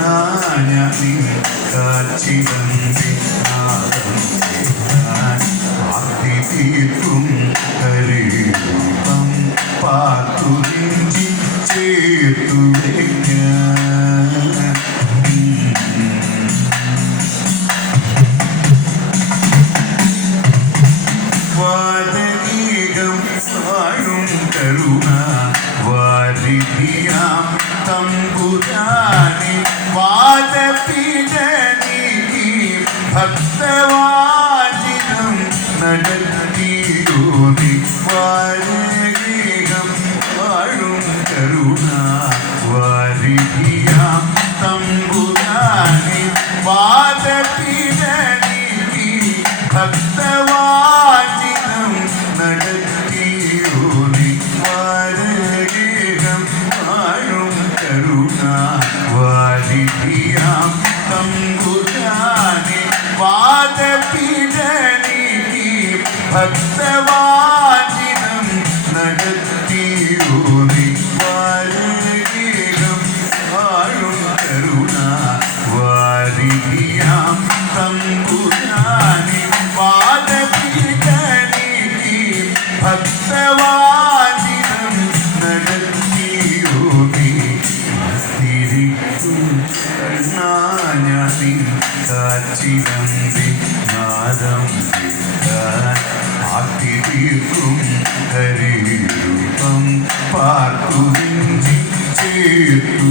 കാണാന കാച്ചി ഭക്തി തീർത്തും കരുതം പാത്തു നെഞ്ചി ചേർത്തു വാദഗീകം വാഴും കരുണ വാരിധിയാം തമ്പുരാ. വാദപീഠനി ഭക്തവാചിനം നടത്തിയോനി വാരഗീകം തമ്പുരാനി വാദപീഠനി ഭക്തവാചിനം നടത്തിയോനി വാരഗീകം വാഴും കരുണ വാരിധിയാം തമ്പുരാനി വാദപീഠനി കണ്ണാഞ്ഞി കാച്ചിരമ്പി നാദം ആക്കി തീർക്കും ഹരിരൂപം വിഞ്ചി ചേർത്തു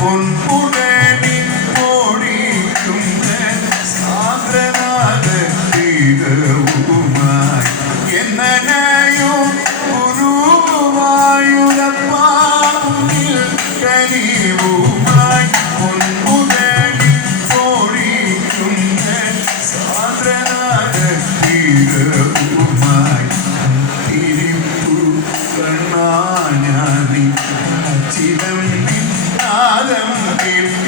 பொன் புனை നാദം കേൾക്കാൻ